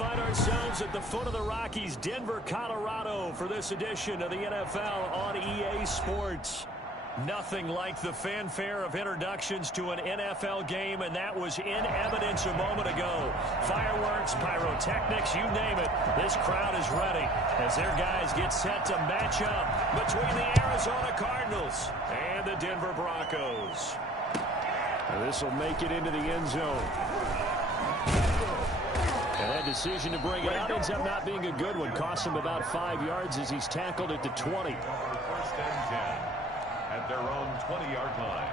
find ourselves at the foot of the Rockies, Denver, Colorado, for this edition of the NFL on EA Sports. Nothing like the fanfare of introductions to an NFL game, and that was in evidence a moment ago. Fireworks, pyrotechnics, you name it. This crowd is ready as their guys get set to match up between the Arizona Cardinals and the Denver Broncos. This will make it into the end zone. And that decision to bring it out ends up not being a good one. Costs him about 5 yards as he's tackled at the 20. First and 10 at their own 20-yard line.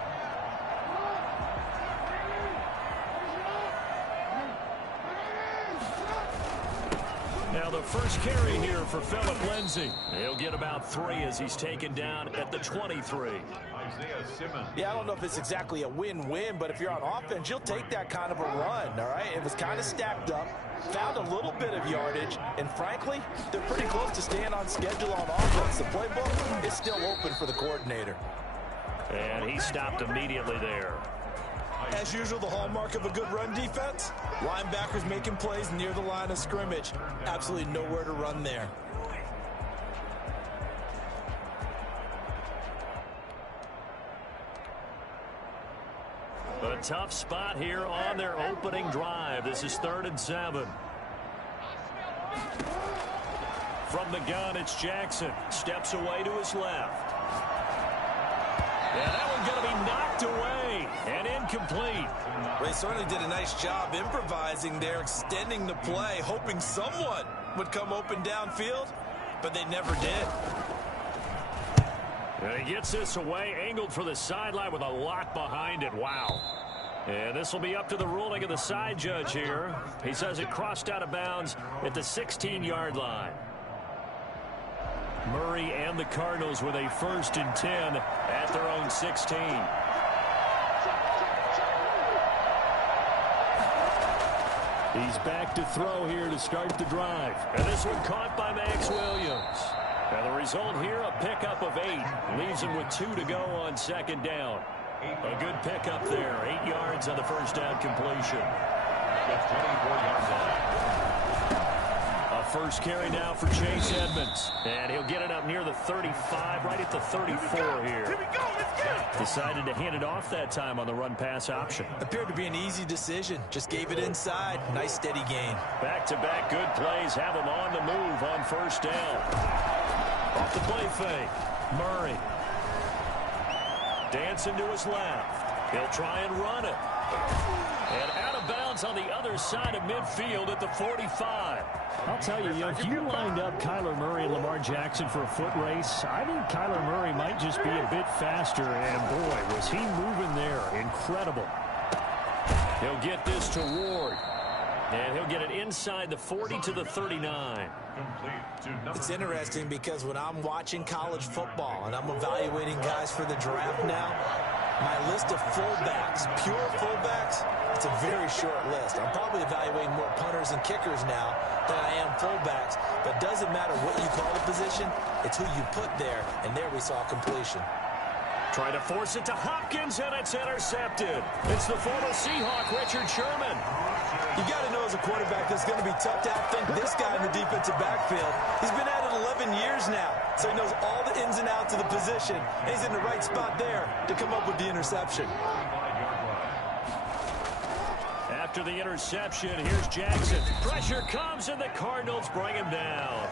Now the first carry here for Phillip Lindsay. He'll get about 3 as he's taken down at the 23. Yeah, I don't know if it's exactly a win-win, but if you're on offense, you'll take that kind of a run, all right? It was kind of stacked up, found a little bit of yardage, and frankly, they're pretty close to staying on schedule on offense. The playbook is still open for the coordinator. And he stopped immediately there. As usual, the hallmark of a good run defense, linebackers making plays near the line of scrimmage. Absolutely nowhere to run there. A tough spot here on their opening drive. This is 3rd and 7. From the gun, it's Jackson. Steps away to his left. And that one's going to be knocked away and incomplete. They certainly did a nice job improvising there, extending the play, hoping someone would come open downfield, but they never did. And he gets this away, angled for the sideline with a lock behind it. Wow. And this will be up to the ruling of the side judge here. He says it crossed out of bounds at the 16-yard line. Murray and the Cardinals with a 1st and 10 at their own 16. He's back to throw here to start the drive. And this one caught by Max Williams. And the result here, a pickup of 8. Leaves him with 2 to go on 2nd down. A good pickup there. 8 yards on the first down completion. The 24-yard line. A first carry now for Chase Edmonds. And he'll get it up near the 35, right at the 34 here. Here we go, let's go! Decided to hand it off that time on the run-pass option. Appeared to be an easy decision. Just gave it inside. Nice steady gain. Back-to-back good plays have him on the move on 1st down. Off the play fake. Murray. Dancing to his left. He'll try and run it. And out of bounds on the other side of midfield at the 45. I'll tell you, if you lined up Kyler Murray and Lamar Jackson for a foot race, I think Kyler Murray might just be a bit faster. And boy, was he moving there. Incredible. He'll get this to Ward. And he'll get it inside the 40 to the 39. It's interesting because when I'm watching college football and I'm evaluating guys for the draft now, my list of fullbacks, pure fullbacks, it's a very short list. I'm probably evaluating more punters and kickers now than I am fullbacks. But it doesn't matter what you call the position, it's who you put there. And there we saw completion. Trying to force it to Hopkins, and it's intercepted. It's the former Seahawk, Richard Sherman. You got to know as a quarterback it's going to be tough to outthink this guy in the defensive backfield. He's been at it 11 years now, so he knows all the ins and outs of the position. And he's in the right spot there to come up with the interception. After the interception, here's Jackson. Pressure comes, and the Cardinals bring him down.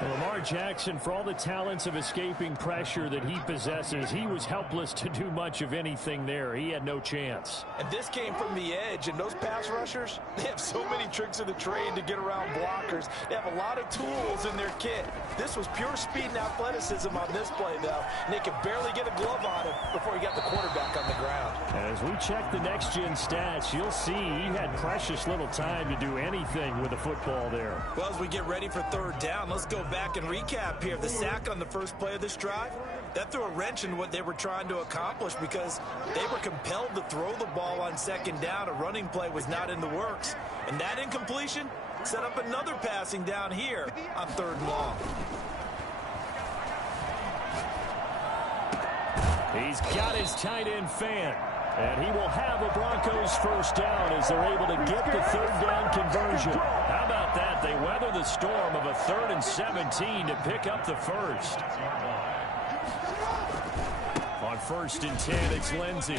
Lamar Jackson, for all the talents of escaping pressure that he possesses, he was helpless to do much of anything there. He had no chance. And this came from the edge, and those pass rushers, they have so many tricks of the trade to get around blockers. They have a lot of tools in their kit. This was pure speed and athleticism on this play, though, and they could barely get a glove on him before he got the quarterback on the ground. As we check the next-gen stats, you'll see he had precious little time to do anything with the football there. Well, as we get ready for 3rd down, let's go back and recap here. The sack on the first play of this drive, that threw a wrench in what they were trying to accomplish because they were compelled to throw the ball on 2nd down. A running play was not in the works. And that incompletion set up another passing down here on 3rd and long. He's got his tight end fan. And he will have a Broncos 1st down as they're able to get the 3rd down conversion. How about that? weather the storm of a 3rd and 17 to pick up the first. On 1st and 10, it's Lindsey.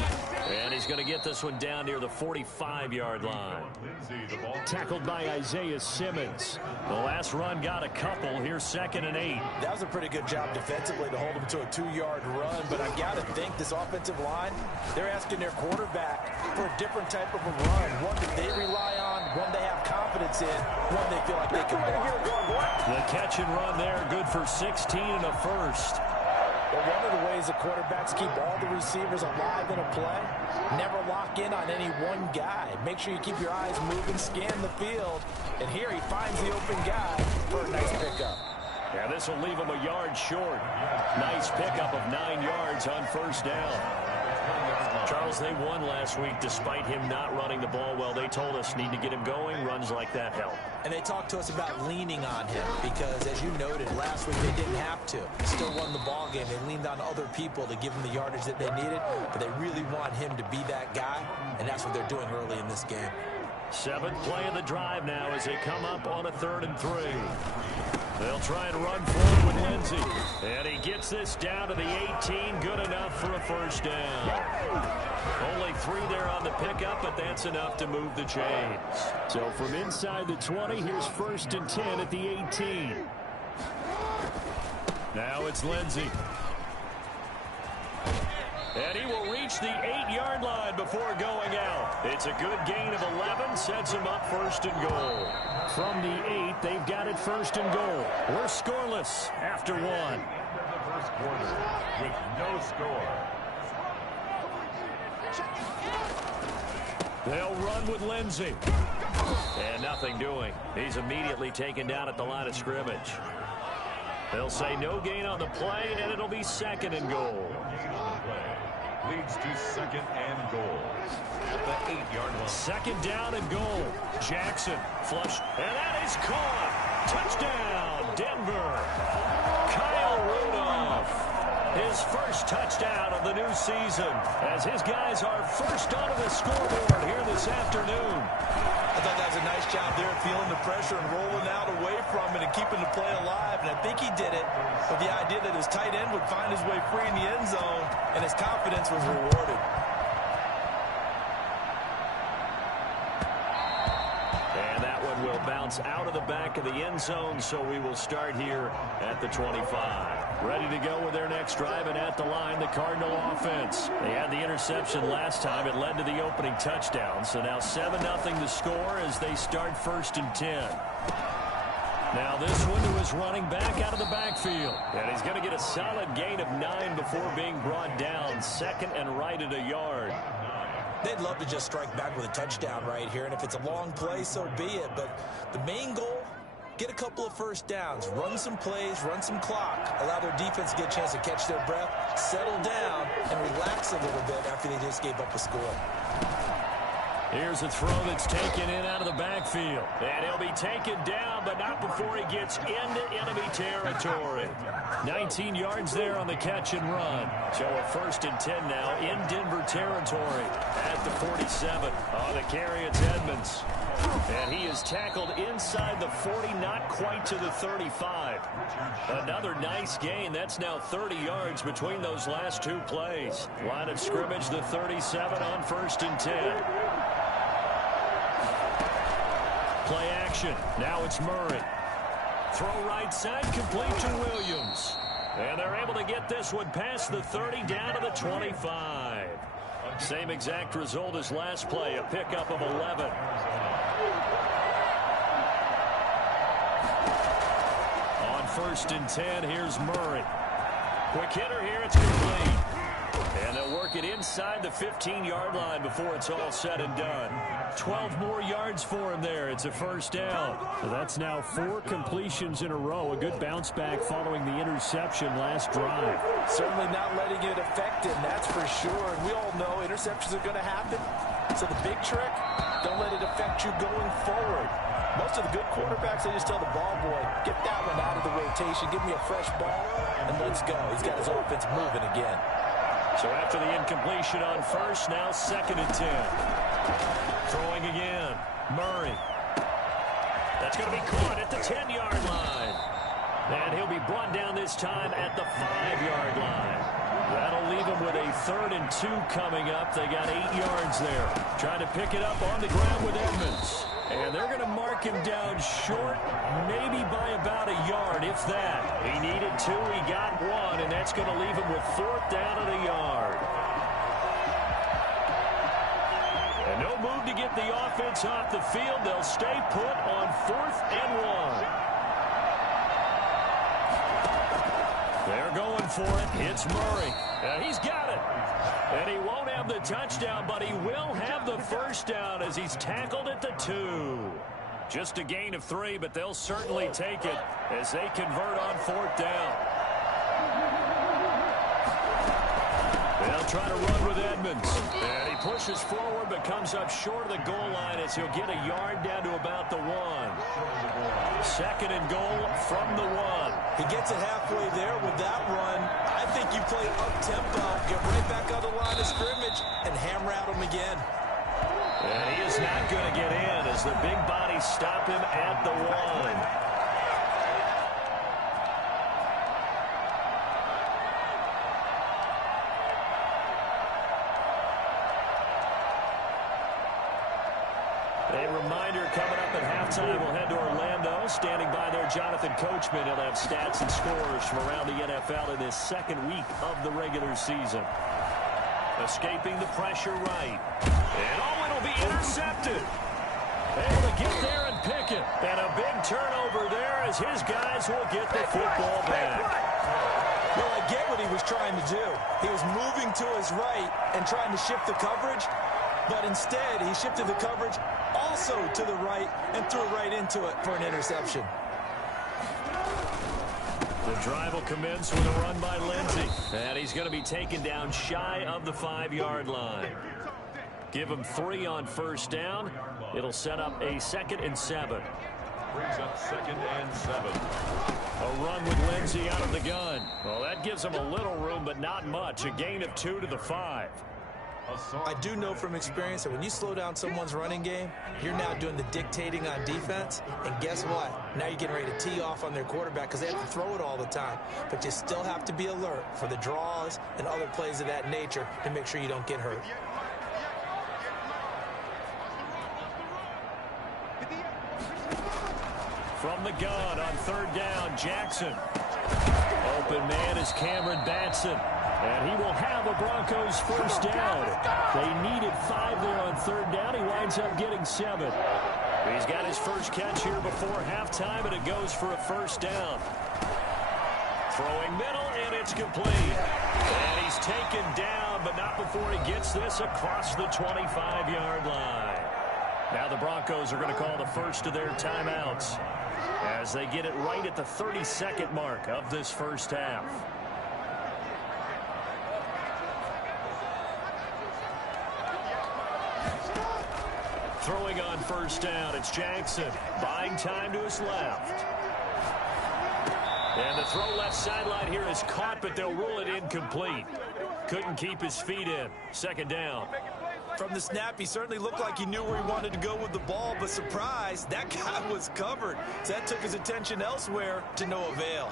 And he's going to get this one down near the 45-yard line. Tackled by Isaiah Simmons. The last run got a couple. Here's 2nd and 8. That was a pretty good job defensively to hold him to a 2-yard run. But I got to think this offensive line, they're asking their quarterback for a different type of a run. One that they rely on, one they have confidence in, one they feel like they can block. The catch and run there, good for 16 and a first. Well, one of the ways the quarterbacks keep all the receivers alive in a play, never lock in on any one guy. Make sure you keep your eyes moving, scan the field. And here he finds the open guy for a nice pickup. Yeah, this will leave him a yard short. Nice pickup of 9 yards on 1st down. Charles, they won last week despite him not running the ball well. They told us need to get him going. Runs like that help. And they talked to us about leaning on him because, as you noted, last week they didn't have to. Still won the ball game. They leaned on other people to give them the yardage that they needed, but they really want him to be that guy, and that's what they're doing early in this game. 7th play of the drive now as they come up on a 3rd and 3. They'll try and run forward with Lindsey. And he gets this down to the 18. Good enough for a 1st down. Only 3 there on the pickup, but that's enough to move the chains. So from inside the 20, here's 1st and 10 at the 18. Now it's Lindsey. And he will reach the 8-yard line before going out. It's a good gain of 11, sets him up 1st and goal. From the 8, they've got it 1st and goal. We're scoreless after 1. The first quarter with no score. They'll run with Lindsey. And nothing doing. He's immediately taken down at the line of scrimmage. They'll say no gain on the play, and it'll be 2nd and goal. Leads to 2nd and goal at the 8-yard line. 2nd down and goal. Jackson flush, and that is caught. Touchdown, Denver. Kyle Rudolph. His first touchdown of the new season as his guys are first onto the scoreboard here this afternoon. I thought that was a nice job there, feeling the pressure and rolling out away from it and keeping the play alive. And I think he did it with the idea that his tight end would find his way free in the end zone, and his confidence was rewarded. And that one will bounce out of the back of the end zone, so we will start here at the 25. Ready to go with their next drive, and at the line, the Cardinal offense. They had the interception last time. It led to the opening touchdown. So now 7-0 the score as they start 1st and 10. Now this one to his running back out of the backfield. And he's going to get a solid gain of 9 before being brought down. 2nd and right at a yard. They'd love to just strike back with a touchdown right here. And if it's a long play, so be it. But the main goal, get a couple of 1st downs, run some plays, run some clock, allow their defense to get a chance to catch their breath, settle down, and relax a little bit after they just gave up a score. Here's a throw that's taken in out of the backfield. And he'll be taken down, but not before he gets into enemy territory. 19 yards there on the catch and run. So a 1st and 10 now in Denver territory at the 47. On the carry, it's Edmonds. And he is tackled inside the 40, not quite to the 35. Another nice gain. That's now 30 yards between those last 2 plays. Line of scrimmage, the 37 on 1st and 10. Play action. Now it's Murray. Throw right side, complete to Williams. And they're able to get this one past the 30 down to the 25. Same exact result as last play, a pickup of 11. On 1st and 10, here's Murray. Quick hitter here, it's complete. And they'll work it inside the 15-yard line before it's all said and done. 12 more yards for him there. It's a 1st down. So that's now 4 completions in a row. A good bounce back following the interception last drive. Certainly not letting it affect him, that's for sure. And we all know interceptions are going to happen. So the big trick, don't let it affect you going forward. Most of the good quarterbacks, they just tell the ball boy, get that one out of the rotation, give me a fresh ball, and let's go. He's got his offense moving again. So after the incompletion on 1st, now 2nd and 10. Throwing again, Murray. That's going to be caught at the 10-yard line. And he'll be brought down this time at the 5-yard line. That'll leave him with a 3rd and 2 coming up. They got 8 yards there. Trying to pick it up on the ground with Edmonds. And they're going to mark him down short, maybe by about a yard, if that. He needed 2, he got 1, and that's going to leave him with 4th down at a yard. And no move to get the offense off the field. They'll stay put on 4th and 1. They're going for it. It's Murray. He's got it. And he won't have the touchdown, but he will have the first down as he's tackled at the 2. Just a gain of 3, but they'll certainly take it as they convert on 4th down. They'll try to run with Edmonds. And he pushes forward but comes up short of the goal line as he'll get a yard down to about the 1. 2nd and goal from the 1. He gets it halfway there with that run. I think you play up-tempo, get right back on the line of scrimmage, and hammer at him again. And he is not going to get in as the big bodies stop him at the 1. A reminder coming up at halftime, we'll head to Orlando. Standing by there, Jonathan Coachman. He'll have stats and scores from around the NFL in this 2nd week of the regular season. Escaping the pressure right. And it'll be intercepted. Able to get there and pick it. And a big turnover there as his guys will get the football back. Well, I get what he was trying to do. He was moving to his right and trying to shift the coverage. But instead, he shifted the coverage also to the right and threw right into it for an interception. The drive will commence with a run by Lindsey. And he's going to be taken down shy of the 5-yard line. Give him 3 on 1st down. It'll set up a 2nd and 7. Brings up 2nd and 7. A run with Lindsey out of the gun. Well, that gives him a little room, but not much. A gain of 2 to the 5. I do know from experience that when you slow down someone's running game, you're now doing the dictating on defense. And guess what? Now you're getting ready to tee off on their quarterback because they have to throw it all the time. But you still have to be alert for the draws and other plays of that nature to make sure you don't get hurt. From the gun on 3rd down, Jackson. Open man is Cameron Batson. And he will have a Broncos first down. They needed 5 there on 3rd down. He winds up getting 7. He's got his first catch here before halftime, and it goes for a first down. Throwing middle, and it's complete. And he's taken down, but not before he gets this across the 25-yard line. Now the Broncos are going to call the first of their timeouts as they get it right at the 32nd mark of this first half. Throwing on first down, it's Jackson. Buying time to his left. And the throw left sideline here is caught, but they'll rule it incomplete. Couldn't keep his feet in. 2nd down. From the snap, he certainly looked like he knew where he wanted to go with the ball, but surprise, that guy was covered. So that took his attention elsewhere to no avail.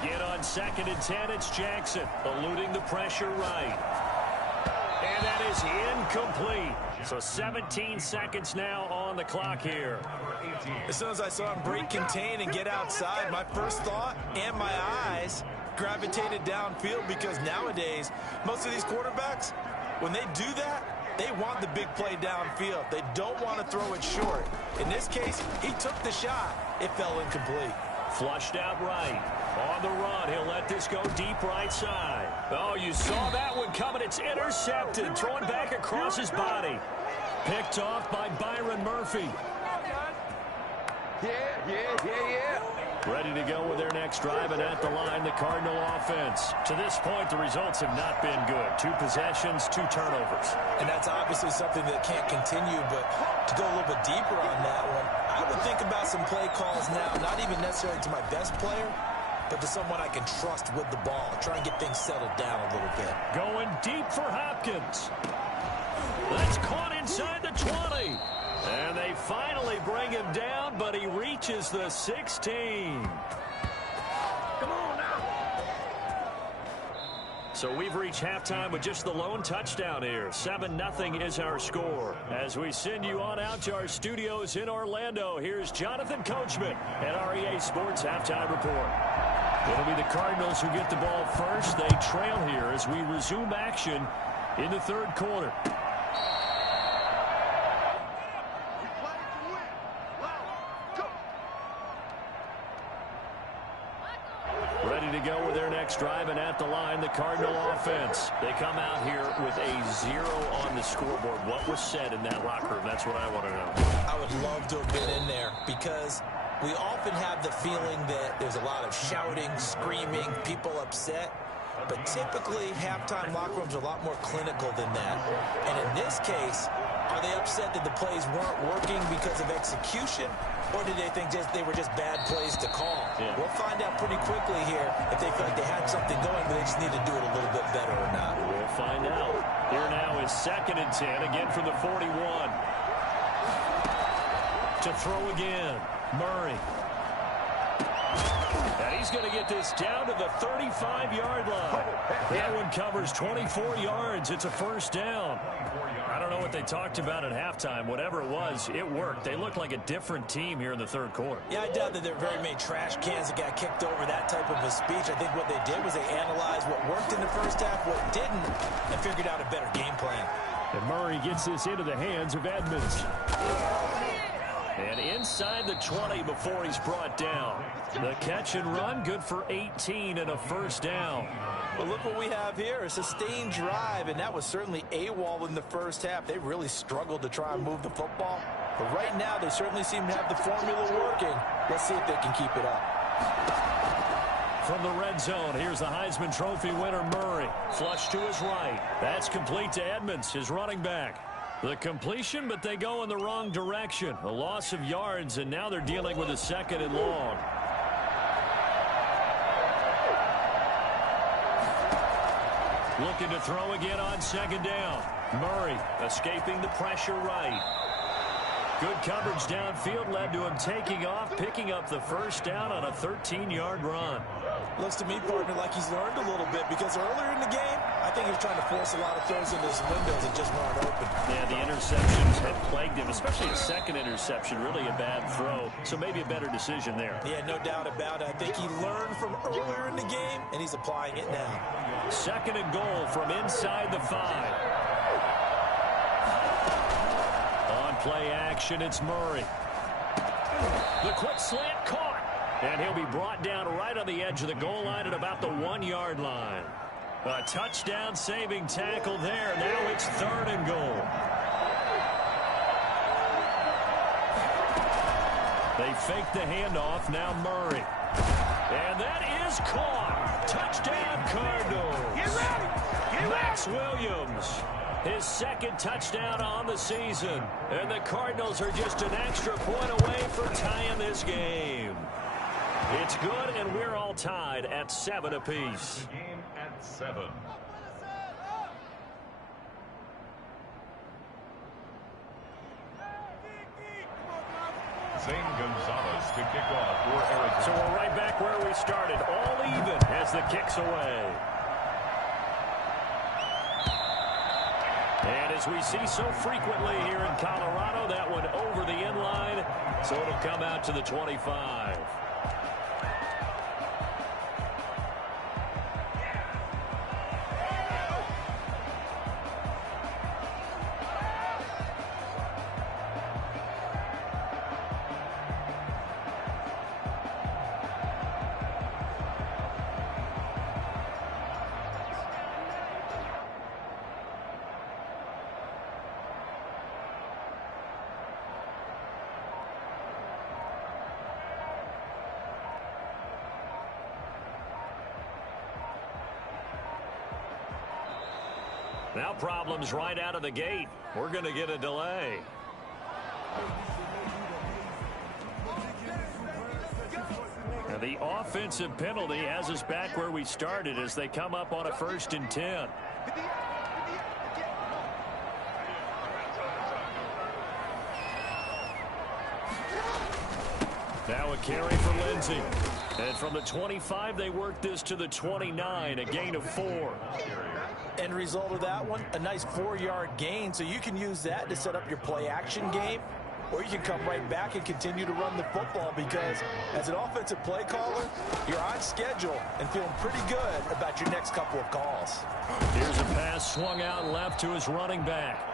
Again on 2nd and 10, it's Jackson, eluding the pressure right. And that is incomplete. So 17 seconds now on the clock here. As soon as I saw him break contain and get outside, my first thought and my eyes gravitated downfield because nowadays, most of these quarterbacks, when they do that, they want the big play downfield. They don't want to throw it short. In this case, he took the shot. It fell incomplete. Flushed out right. On the run, he'll let this go deep right side. Oh, you saw that one coming. It's intercepted. Thrown back across his body. Picked off by Byron Murphy. Ready to go with their next drive, and at the line, the Cardinal offense. To this point, the results have not been good. 2 possessions, 2 turnovers. And that's obviously something that can't continue, but to go a little bit deeper on that one, I would think about some play calls now, not even necessarily to my best player, but to someone I can trust with the ball. Try and get things settled down a little bit. Going deep for Hopkins. That's caught inside the 20. And they finally bring him down, but he reaches the 16. Come on now. So we've reached halftime with just the lone touchdown here. 7-0 is our score. As we send you on out to our studios in Orlando, here's Jonathan Coachman at REA Sports Halftime Report. It'll be the Cardinals who get the ball first. They trail here as we resume action in the third quarter. Ready to go with their next drive, and at the line, the Cardinal offense. They come out here with a 0 on the scoreboard. What was said in that locker room? That's what I want to know. I would love to have been in there because we often have the feeling that there's a lot of shouting, screaming, people upset. But typically, halftime locker rooms are a lot more clinical than that. And in this case, are they upset that the plays weren't working because of execution? Or did they think they were just bad plays to call? Yeah. We'll find out pretty quickly here if they feel like they had something going, but they just need to do it a little bit better or not. We'll find out. Here now is 2nd and 10, again from the 41. To throw again, Murray. And he's going to get this down to the 35-yard line. That one covers 24 yards. It's a first down. I don't know what they talked about at halftime. Whatever it was, it worked. They looked like a different team here in the third quarter. Yeah, I doubt that there were very many trash cans that got kicked over that type of a speech. I think what they did was they analyzed what worked in the first half, what didn't, and figured out a better game plan. And Murray gets this into the hands of Edmonds. And inside the 20 before he's brought down. The catch and run, good for 18 and a first down. Well, look what we have here, a sustained drive, and that was certainly AWOL in the first half. They really struggled to try and move the football. But right now, they certainly seem to have the formula working. Let's see if they can keep it up. From the red zone, here's the Heisman Trophy winner, Murray. Flush to his right. That's complete to Edmonds, his running back. The completion, but they go in the wrong direction. A loss of yards, and now they're dealing with a 2nd and long. Looking to throw again on 2nd down. Murray escaping the pressure right. Good coverage downfield led to him taking off, picking up the first down on a 13-yard run. Looks to me, partner, like he's learned a little bit because earlier in the game, I think he was trying to force a lot of throws into his windows and just weren't open. Yeah, the interceptions have plagued him, especially a second interception, really a bad throw. So maybe a better decision there. Yeah, no doubt about it. I think he learned from earlier in the game, and he's applying it now. 2nd and goal from inside the 5. On play action, it's Murray. The quick slant caught. And he'll be brought down right on the edge of the goal line at about the 1-yard line. A touchdown saving tackle there. Now it's 3rd and goal. They fake the handoff. Now Murray. And that is caught. Touchdown Cardinals. Get ready. Get ready. Max Williams. His 2nd touchdown on the season. And the Cardinals are just an extra point away from tying this game. It's good, and we're all tied at 7 apiece. Game at 7. Zane Gonzalez to kick off for Arizona. So we're right back where we started, all even as the kick's away. And as we see so frequently here in Colorado, that one over the end line, so it'll come out to the 25. Now problems right out of the gate. We're going to get a delay. Now the offensive penalty has us back where we started as they come up on a 1st and 10. Now a carry for Lindsey. And from the 25, they work this to the 29, a gain of 4. End result of that one, a nice 4-yard gain, so you can use that to set up your play-action game, or you can come right back and continue to run the football because as an offensive play caller, you're on schedule and feeling pretty good about your next couple of calls. Here's a pass swung out left to his running back.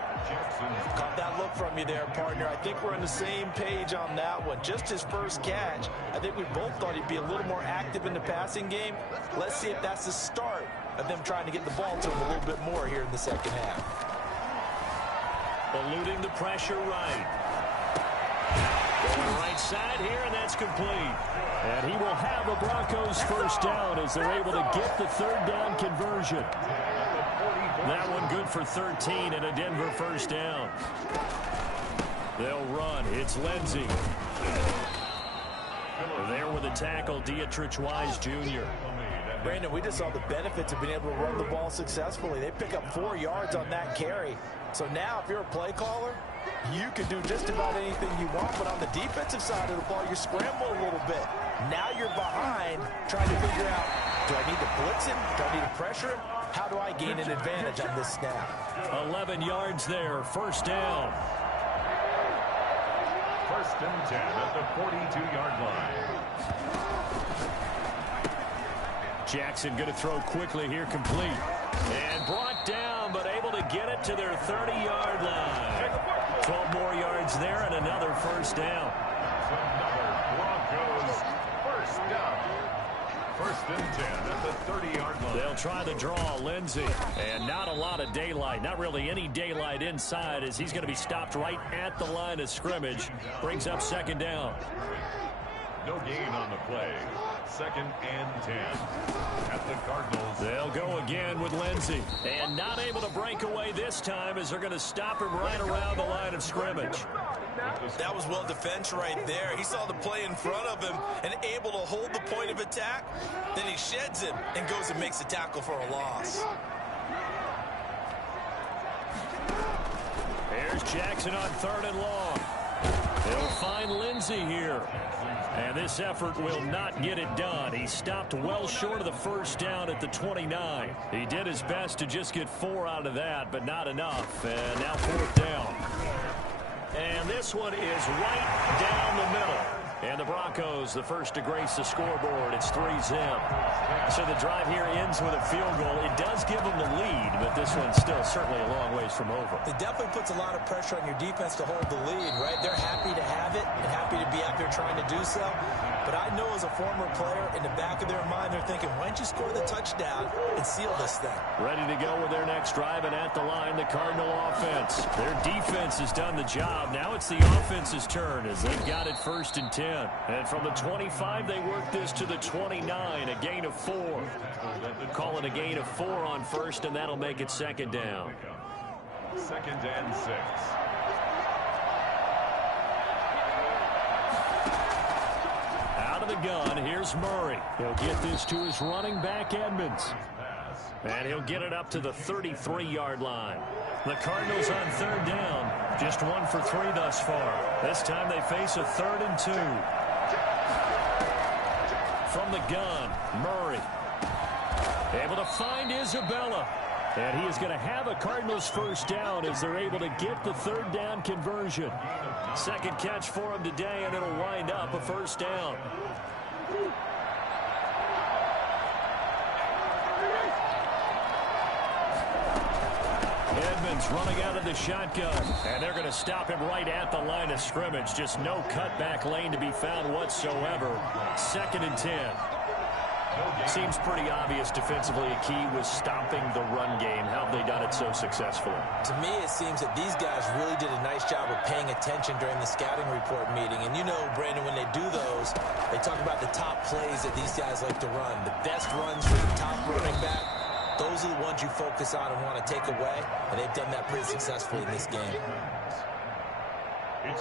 Caught that look from you there, partner. I think we're on the same page on that one. Just his first catch. I think we both thought he'd be a little more active in the passing game. Let's see if that's the start of them trying to get the ball to him a little bit more here in the second half. Eluding the pressure right. Going right side here, and that's complete. And he will have a Broncos first down as they're able to get the third down conversion. That one good for 13 and a Denver first down. They'll run. It's Lindsey. There with the tackle, Dietrich Wise Jr. Brandon, we just saw the benefits of being able to run the ball successfully. They pick up 4 yards on that carry. So now if you're a play caller, you can do just about anything you want. But on the defensive side of the ball, you scramble a little bit. Now you're behind trying to figure out, do I need to blitz him? Do I need to pressure him? How do I gain an advantage on this snap? 11 yards there, first down. First and 10 at the 42-yard line. Jackson going to throw quickly here, complete. And brought down, but able to get it to their 30-yard line. 12 more yards there and another first down. Another Broncos first down. First and 10 at the 30-yard line. They'll try the draw, Lindsey. And not a lot of daylight. Not really any daylight inside as he's going to be stopped right at the line of scrimmage. Brings up second down. No gain on the play. Second and 10 at the Cardinals. They'll go again with Lindsey. And not able to break away this time as they're going to stop him right around the line of scrimmage. That was well defense right there. He saw the play in front of him and able to hold the point of attack. Then he sheds him and goes and makes a tackle for a loss. Here's Jackson on third and long. They'll find Lindsey here. And this effort will not get it done. He stopped well short of the first down at the 29. He did his best to just get 4 out of that, but not enough. And now fourth down. And this one is right down the middle. And the Broncos, the first to grace the scoreboard. It's 3-zip. So the drive here ends with a field goal. It does give them the lead, but this one's still certainly a long ways from over. It definitely puts a lot of pressure on your defense to hold the lead, right? They're happy to have it and happy to be out there trying to do so. But I know as a former player, in the back of their mind, they're thinking, why don't you score the touchdown and seal this thing? Ready to go with their next drive, and at the line, the Cardinal offense. Their defense has done the job. Now it's the offense's turn as they've got it first and 10. And from the 25, they work this to the 29, a gain of 4. Call it a gain of 4 on first, and that'll make it second down. Second and 6. Out of the gun, here's Murray. He'll get this to his running back, Edmonds. And he'll get it up to the 33-yard line. The Cardinals on third down. Just 1 for 3 thus far. This time they face a 3rd and 2. From the gun, Murray. Able to find Isabella. And he is going to have a Cardinals first down as they're able to get the third down conversion. Second catch for him today, and it'll wind up a first down. Edmonds running out of the shotgun, and they're going to stop him right at the line of scrimmage. Just no cutback lane to be found whatsoever. Second and 10. Seems pretty obvious defensively. A key was stopping the run game. How have they done it so successfully? To me, it seems that these guys really did a nice job of paying attention during the scouting report meeting. And you know, Brandon, when they do those, they talk about the top plays that these guys like to run. The best runs for the top running back. Those are the ones you focus on and want to take away, and they've done that pretty successfully in this game.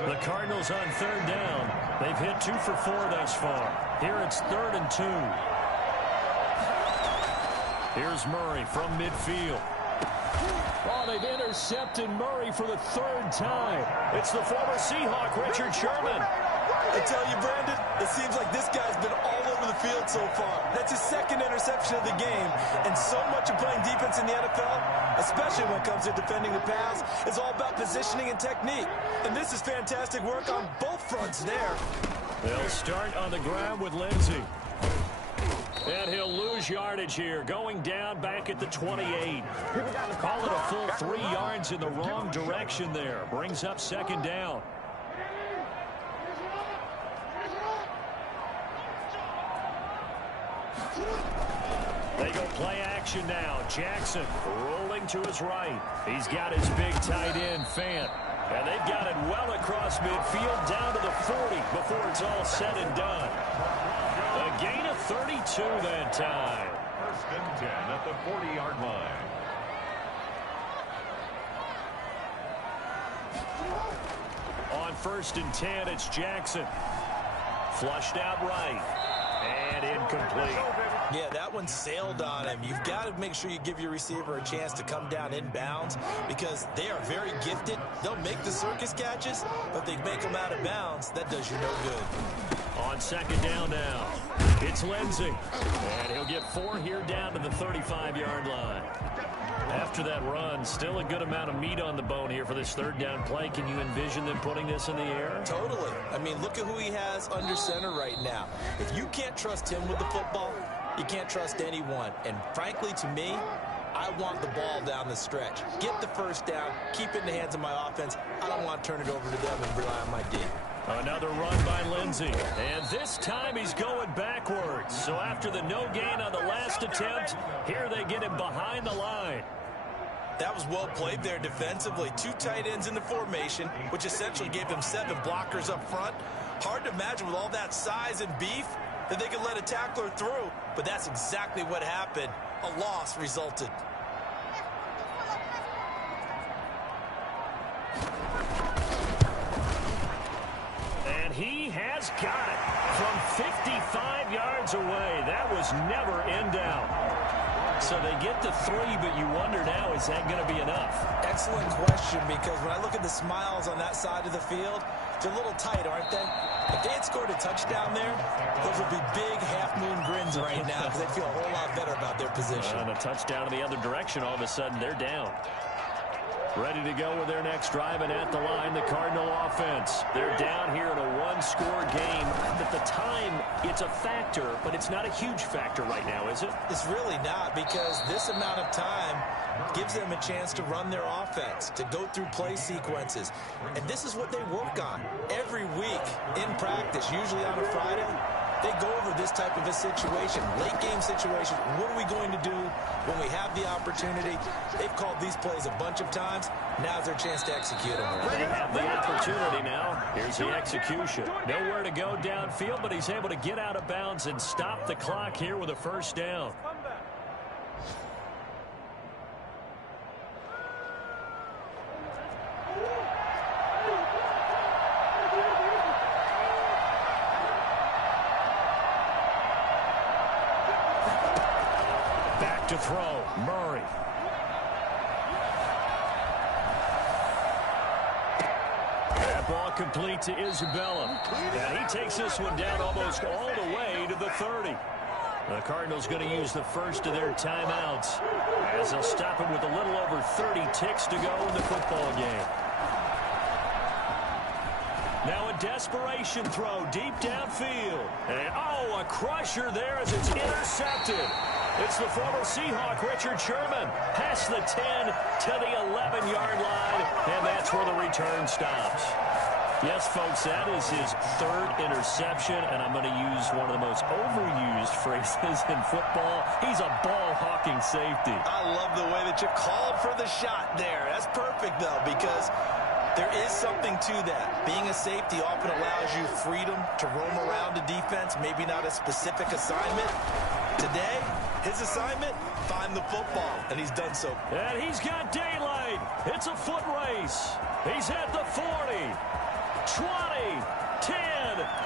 The Cardinals on third down. They've hit 2 for 4 thus far. Here it's 3rd and 2. Here's Murray from midfield. Oh, they've intercepted Murray for the 3rd time. It's the former Seahawk, Richard Sherman. I tell you, Brandon, it seems like this guy's been all over the field so far. That's his second interception of the game. And so much of playing defense in the NFL, especially when it comes to defending the pass, is all about positioning and technique. And this is fantastic work on both fronts there. They'll start on the ground with Lindsey. And he'll lose yardage here, going down back at the 28. Call it a full 3 yards in the wrong direction there. Brings up second down. They go play action now. Jackson rolling to his right. He's got his big tight end, Fant. And they've got it well across midfield down to the 40 before it's all said and done. A gain of 32 that time. First and 10 at the 40-yard line. On first and 10, it's Jackson. Flushed out right. And incomplete. Yeah, that one sailed on him. You've got to make sure you give your receiver a chance to come down inbounds because they are very gifted. They'll make the circus catches, but they make them out of bounds. That does you no good. On second down now, it's Lindsey. And he'll get 4 here down to the 35-yard line. After that run, still a good amount of meat on the bone here for this third down play. Can you envision them putting this in the air? Totally. I mean, look at who he has under center right now. If you can't trust him with the football, you can't trust anyone. And frankly, to me, I want the ball down the stretch. Get the first down, keep it in the hands of my offense. I don't want to turn it over to them and rely on my D. Another run by Lindsey. And this time he's going backwards. So after the no gain on the last attempt, here they get him behind the line. That was well played there defensively. 2 tight ends in the formation, which essentially gave them 7 blockers up front. Hard to imagine with all that size and beef that they could let a tackler through. But that's exactly what happened. A loss resulted. And he has got it from 55 yards away. That was never in doubt. So they get the 3, but you wonder now, is that going to be enough? Excellent question, because when I look at the smiles on that side of the field, they're a little tight, aren't they? If they had scored a touchdown there, those would be big half-moon grins right now because they feel a whole lot better about their position. And a touchdown in the other direction, all of a sudden they're down. Ready to go with their next drive, and at the line, the Cardinal offense. They're down here in a 1-score game. At the time, it's a factor, but it's not a huge factor right now, is it? It's really not, because this amount of time gives them a chance to run their offense, to go through play sequences. And this is what they work on every week in practice, usually on a Friday. They go over this type of a situation, late game situation. What are we going to do when we have the opportunity? They've called these plays a bunch of times. Now's their chance to execute them. They have the opportunity now. Here's the execution. Nowhere to go downfield, but he's able to get out of bounds and stop the clock here with a first down. To throw, Murray. That ball complete to Isabella. And he takes this one down almost all the way to the 30. The Cardinals going to use the first of their timeouts as they'll stop him with a little over 30 ticks to go in the football game. Now a desperation throw deep downfield. And oh, a crusher there as it's intercepted. It's the former Seahawk, Richard Sherman, past the 10 to the 11-yard line, and that's where the return stops. Yes, folks, that is his 3rd interception, and I'm going to use one of the most overused phrases in football. He's a ball-hawking safety. I love the way that you called for the shot there. That's perfect, though, because there is something to that. Being a safety often allows you freedom to roam around the defense, maybe not a specific assignment. Today, his assignment, find the football, and he's done so. And he's got daylight. It's a foot race. He's at the 40, 20, 10,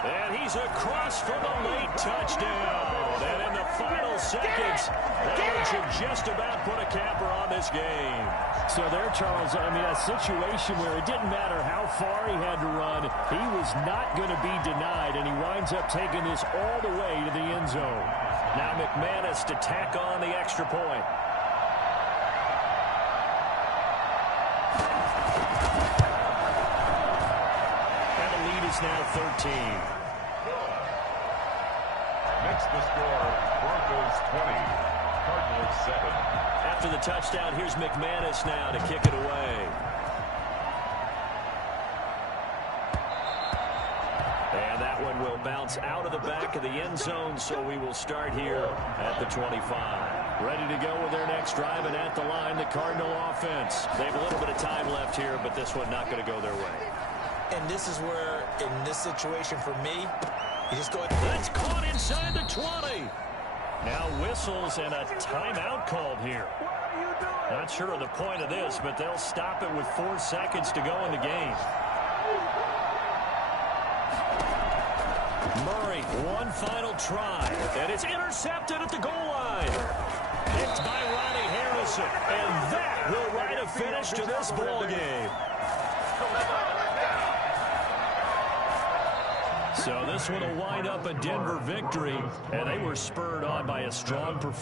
and he's across for the late touchdown. And in the final seconds. That should just about put a capper on this game. So there, Charles, I mean, a situation where it didn't matter how far he had to run. He was not going to be denied, and he winds up taking this all the way to the end zone. Now McManus to tack on the extra point. And the lead is now 13. Next the score, Broncos 20, Cardinals 7. After the touchdown, here's McManus now to kick it away. And that one will bounce out of the back of the end zone, so we will start here at the 25. Ready to go with their next drive, and at the line, the Cardinal offense. They have a little bit of time left here, but this one not going to go their way. And this is where, in this situation for me, you just go ahead. That's caught inside the 20. Now whistles and a timeout called here. Not sure of the point of this, but they'll stop it with 4 seconds to go in the game. Murray, one final try, and it's intercepted at the goal line. Picked by Ronnie Harrison, and that will write a finish to this ball game. So this one will wind up a Denver victory, and they were spurred on by a strong performance.